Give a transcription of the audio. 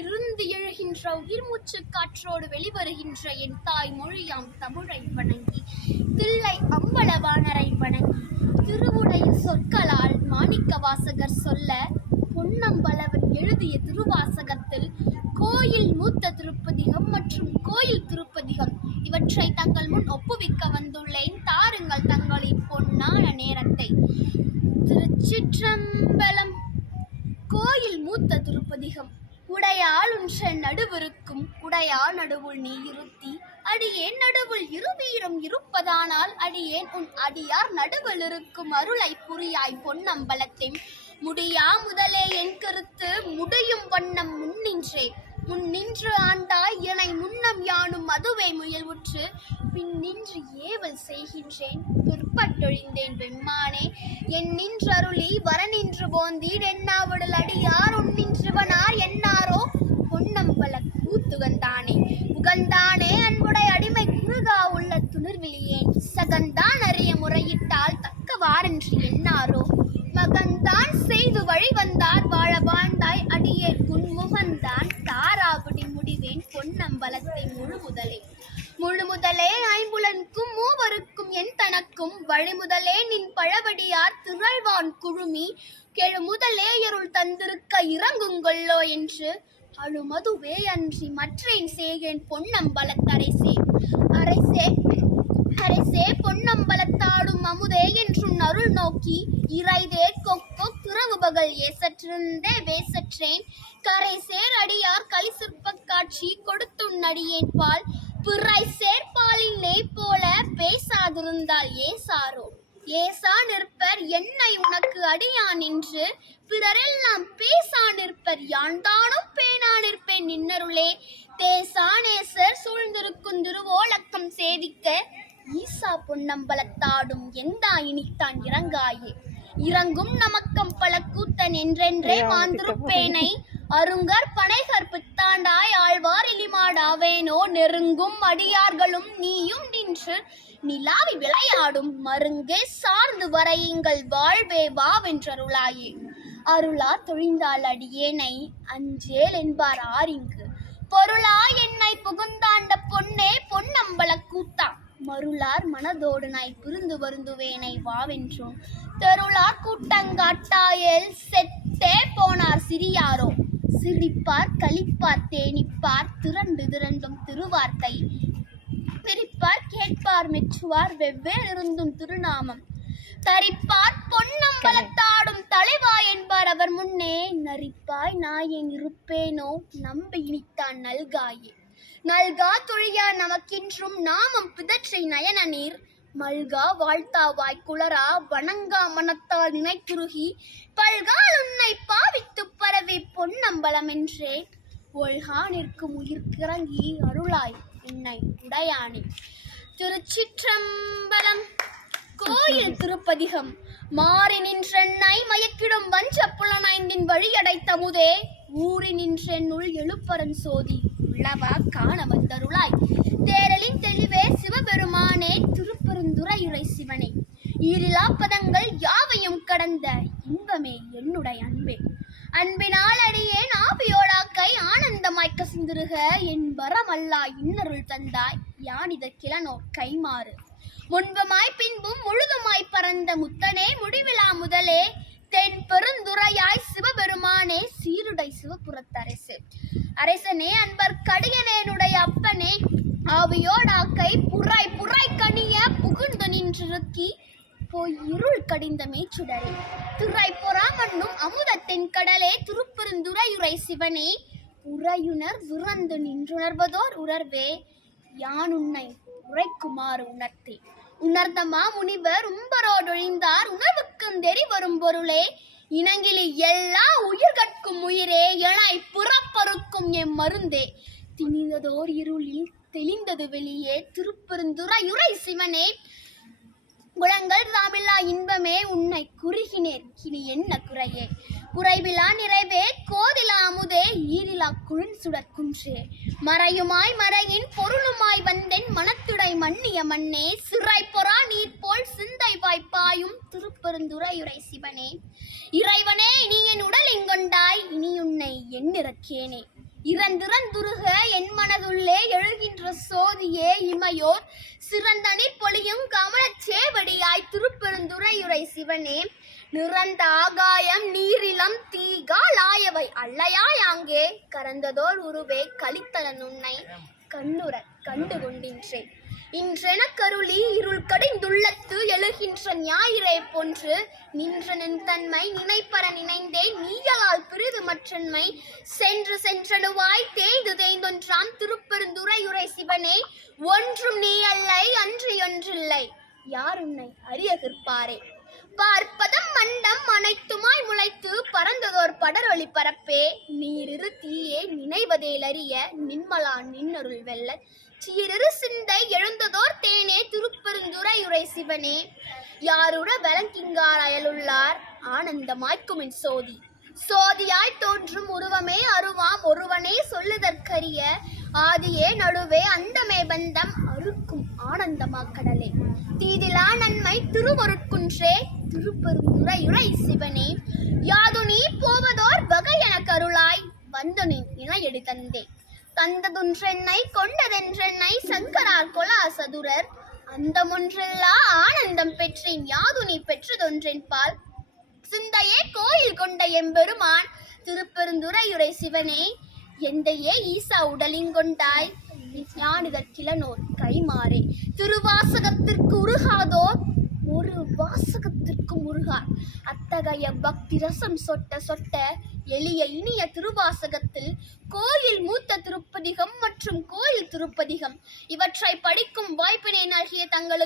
இருந்து எழுகின்ற உயிர் மூச்சு காற்றோடு வெளிவருகின்ற என் தாய் மொழியாம் தமிழை வணங்கி தில்லை அம்பலவானரை வணங்கி திருவுடைய சொற்களால் மாணிக்க வாசகர் சொல்ல பொன்னம்பலவன் எழுதிய திருவாசகத்தில் கோயில் மூத்த திருப்பதிகம் மற்றும் கோயில் திருப்பதிகம் இவற்றை தங்கள் முன் ஒப்புவிக்க வந்துள்ளேன். தாருங்கள் தங்களின் பொன்னான நேரத்தை. திருச்சிற்றம்பலம் கோயில் மூத்த திருப்பதிகம். உடையாள் உன்ற நடுவிருக்கும். உடையா நடுவுள் நீ இருத்தி. அடியேன் நடுவுள் இருவீரம் இருப்பதானால் அடியேன் உன் அடியார் நடுவில் இருக்கும் அருளை புரியாய் பொன்னம்பலத்தை முடியா முதலே என் கருத்து. முடியும் வண்ணம் முன்னின்றே. முன் நின்று ஆண்டாய் என்னை முன்னம் யானும் அதுவே முயல்வுற்று பின் நின்று ஏவல் செய்கின்றேன். பிற்பட்டொழிந்தேன் வெம்மானே என் நின்றருளி வர நின்று போந்தீர் என்னாவிடல் அடியார் உன் நின்றுவனார் என்னாரோ? பொன்னம்பல கூத்துகந்தானே உகந்தானே அன்புடை அடிமை முடிவேன் முழு முதலே முழு முதலே ஐம்புலனுக்கும் மூவருக்கும் என் தனக்கும் வழிமுதலே நின் பழவடியார் திரள்வான் குழுமி கெழு முதலே இருள் தந்திருக்க இறங்குங்கொள்ளோ என்று அழுமதுவே அன்றி மற்றேன் சேகேன் பொன்னம்பலத்தரைசே அரைசே. அரசே பொன்னம்பலத்தாடும் அமுதே என்றும் அருள் நோக்கி இறைதே கொக்கோ துறவு பகல் ஏசற்றிருந்தே வேசற்றேன். கரை சேர் அடியார் கலி சிற்பக் காட்சி கொடுத்துன் அடியேன் பால். பிறை சேர்பாலின் நெய் போல பேசாதிருந்தால் ஏசாரோ? ஏசா நிற்பர் என்னை உனக்கு அடியான் என்று பிறரெல்லாம் பேசா நிற்பர் யான்தானும் பேணா நிற்பேன் நின்னருளே. தேசானேசர் சூழ்ந்திருக்கும் திருவோலக்கம் சேதிக்க ஈசா பொன்னம்பலத்தாடும் எந்தா இனித்தான் இறங்காயே? இறங்கும் நமக்கம் பல கூத்தன் என்றென்றே மாந்திருப்பேனை. அருங்கர் பனைகர் பித்தாண்டாய் ஆழ்வார் இலிமாடாவேனோ? நெருங்கும் அடியார்களும் நீயும் நின்று நிலாவி விளையாடும் மருங்கே சார்ந்து வரையுங்கள் வாழ்வே வாவென்றருளாயே. அருளா தொழிந்தாள் அடியேனை அஞ்சேல் என்பார் ஆரிங்கு. பொருளா என்னை புகுந்தாண்ட பொன்னே பொன்னம்பல மருளார் மனதோடு நாய் புரிந்து வருந்துவேனை வாவென்றோம். தெருளார் கூட்டங்காட்டாயல் செத்தே போனார் சிறியாரோ. சிரிப்பார் கலிப்பார் தேனிப்பார் திரண்டு திரண்டும் திருவார்த்தை. பிரிப்பார் கேட்பார் மெச்சுவார் வெவ்வேறு இருந்தும் திருநாமம். தரிப்பார் பொன்னம்பலத்தாடும் தலைவா என்பார் அவர் முன்னே. நரிப்பாய் நாயன் இருப்பேனோ. நம்பி இனித்தான் நல்காயே. நல்கா தொழியா நமக்கின்றும் நாமம் பிதற்றை நயன நீர். மல்கா வாழ்த்தாவாய் குளரா வணங்கா மனத்தால் நினைத்துருகி பல்கால் உன்னை பாவித்துப் பரவி பொன்னம்பலம் என்றே. ஒல்கா நிற்கும் உயிர்க்கிறங்கி அருளாய் உன்னை உடையானே. திருச்சிற்றம்பலம் கோயில் திருப்பதிகம். மாறி நின்றென்னை மயக்கிடும் வஞ்ச புலனாய்ந்தின் வழியடை தமுதே ஊறி நின்றென்னுள் எழுப்பரன் சோதி. உள்ளவா காண வந்தருளாய். தேரலின் தெளிவே சிவபெருமானே திருப்பெருந்துறையுரை சிவனே. ஈரிலா பதங்கள் யாவையும் கடந்த இன்பமே என்னுடைய அன்பே. அன்பினால் அடியேன் ஆவியோடாக்கை ஆனந்தமாய் கசிந்திருக. என் வரமல்லா இன்னருள் தந்தாய். யானித கிளனோ கைமாறு முன்பமாய் பின்பும் முழுதுமாய் பறந்த முத்தனே முடிவிலா முதலே தென் பெருந்துரையாய் சிவபெருமானே சீருடை சிவபுரத்தரசு. அரசனே அன்பர் கடியனேனுடைய அப்பனே ஆவியோடாக்கை புறாய் புறாய் கனிய புகுந்து நின்றிருக்கி போய் இருள் கடிந்த மேச்சுடரே. துறை பொறாமண்ணும் அமுதத்தின் கடலே திருப்பெருந்துரையுரை சிவனே உறையுணர் துறந்து நின்றுணர்வதோர் உணர்வே யான் உன்னை உரைக்குமாறு உணர்த்தேன் உணர்ந்த மாமுனிவர் உம்பரோடொழிந்தார் உணர்வுக்கும் தெரி வரும் பொருளே இனங்கிலி எல்லா உயிர்கட்கும் உயிரே எனாய் புறப்பருக்கும் எம் மருந்தே. திணிந்ததோர் இருளில் தெளிந்தது வெளியே திருப்பெருந்துரையுரை சிவனே குளங்கள் தாமில்லா இன்பமே உன்னை குறுகினேன் இனி என்ன குறையே? குறைவிலா நிறைவே ஈரிலா குழன் மறையுமாய் மறையின் பொருளுமாய் வந்தென் மனத்துடை மன்னிய மண்ணே சிறை பொறா நீர் போல் சிந்தை வாய்ப்பாயும் திருப்பெருந்துரையுரை சிவனே. இறைவனே நீ என் உடல் இங்கொண்டாய் இனி உன்னை எண்ணிறக்கேனே. இறந்திறந்துருக என் மனதுள்ளே எழுகின்ற சோதியே இமையோர். சிறந்தனிற் பொழியும் கமலச் சேவடியாய் திருப்பெருந்துரையுரை சிவனே. நிறந்த ஆகாயம் நீரிலம் தீகால் ஆயவை அல்லையாய் அங்கே கரந்ததோர் உருவே கலித்தலன் உன்னை கண்ணுற கண்டு கொண்டின்றேன் இன்றென கருளி இருள் கடைந்துள்ள எழுகின்ற ஞாயிறே போன்று நின்ற நின் தன்மை நினைப்பற நினைந்தேன் நீயலால் பிரிது மற்றன்மை. சென்று சென்றனுவாய் தேய்ந்து தேய்ந்தொன்றாம் திருப்பெருந்துரையுரை சிவனே ஒன்றும் நீ அல்லை அன்று ஒன்றில்லை யார் உன்னை அறிய கற்பாரே பார்ப்பதம் மண்டம் அனைத்துமாய் முளைத்து பறந்ததோர் படரொளி பரப்பே. நீரிரு தீயே நினைவதேலறிய நின்மலா நின்னருள் வெல்ல. சீரிரு சிந்தை எழுந்ததோர் தேனே திருப்பெருந்துரையுரை சிவனே. யாருட வலங்கிங்கார் அயலுள்ளார் ஆனந்தமாய்க்குமின் சோதி. சோதியாய் தோன்றும் உருவமே அருவாம் ஒருவனே சொல்லுதற்கரிய. ஆதியே நடுவே அந்தமே பந்தம் அறுக்கும் ஆனந்தமா கடலே தீதிலா நன்மை திருவருட்குன்றே. திருப்பெருந்துரையுரை சிவனே யாது நீ போவதோர் வகை என கருளாய் வந்து நின் இணையடி தந்தே. தந்ததொன்றென்னை கொண்டதென்றென்னை சங்கரார் கொலா சதுரர் அந்தமொன்றெல்லா ஆனந்தம் பெற்றேன் யாது நீ பெற்றதொன்றென் பால் சிந்தையே கோயில் கொண்ட எம்பெருமான் திருப்பெருந்துரையுரை சிவனே எந்தையே ஈசா உடலிங்கொண்டாய் ஞானிதற்கிலனோர் கைமாறே. திருவாசகத்திற்கு உருகாதோர் ஒரு வாசகத்திற்கு முருகார் அத்தகைய பக்தி ரசம் சொட்ட சொட்ட எளிய இனிய திருவாசகத்தில் கோயில் மூத்த திருப்பதிகம் மற்றும் கோயில் திருப்பதிகம். இவற்றை படிக்கும் வாய்ப்பினை நல்கிய தங்களுக்கு